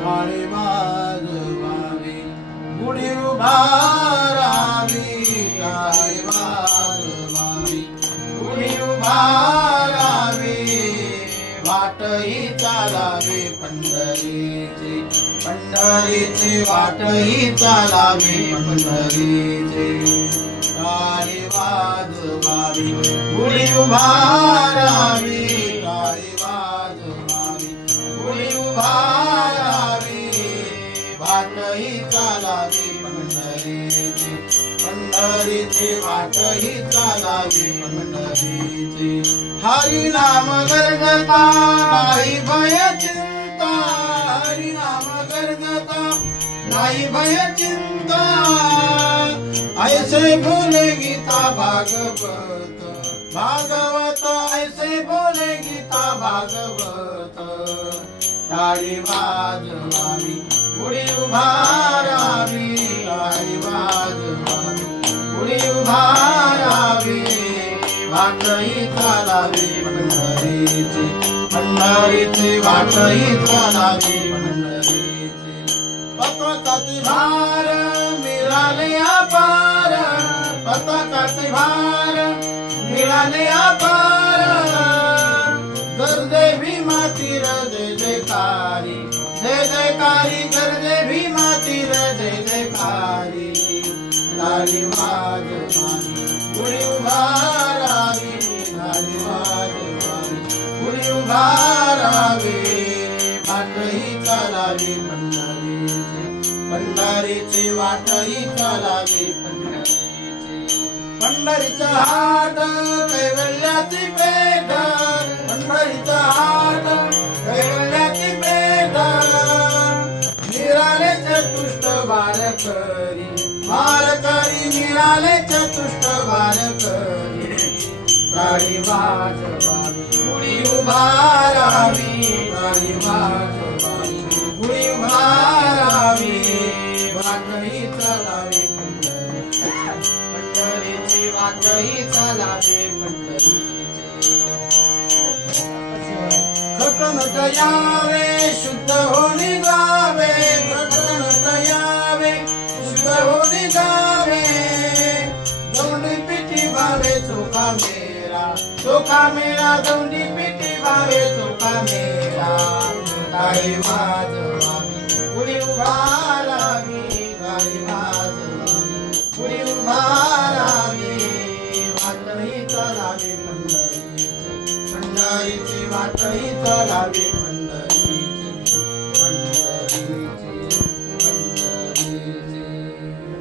टाळी वाजवावी गुढी उभारावी टाळी वाजवावी गुढी उभारावी वाटही चालावी पंढरीची पंढरीची वाटही चालावी पंढरीची टाळी वाजवावी गुढी उभारावी टाळी वाजवावी गुढी उभारावी वाटही चालावी पंढरीची पंढरीची वाटही चालावी पंढरीची हरी नाम गर्गता नाही भय चिंता हरी नाम गर्गता नाही भय चिंता ऐसे बोले गीता भागवत भागवत ऐसे बोले गीता भागवत टाळी वाजवावी गुढी उभारावी टाळी वाजवावी गुढी उभारावी वाटही चालावी पंढरीची पंढरीची वाटही चालावी पंढरीची पताकाची भार मिळाले अपार पताकाची भार मिळाले अपार गर्दे भीमा तीर जय जयकारी जय जयकारी गर्दे भीमा तीर जय जयकारी टाळी वाजवावी गुढी उभारावी टाळी वाजवावी गुढी उभारावी वाटही चालावी पंढरीची पंढरीची वाटही चालावी पंढरीची पंढरीचा हाट कैवल्याची पेठ पंढरीचा हाट कैवल्याची पेठ निराले चतुष्ट वारकरी वारकरी निराले चतुष्ट वारकरी टाळी वाजवावी गुढी उभारावी टाळी वाजवावी गुढी उभारावी वाटही चालावी पंढरीची वाटही चालावी पंढरीची खटनट यावे शुद्ध होणी गावे खटनट यावे शुद्ध होणी गावे दौंडी पिठी भावे चोखा मेरा दौंडी पिठी भावे चोखा मेरा टाळी वाजवावी गुढी उभारावी टाळी वाजवावी गुढी उभारावी वाटही चालावी पंढरीची पंढरीची वाटही चालावी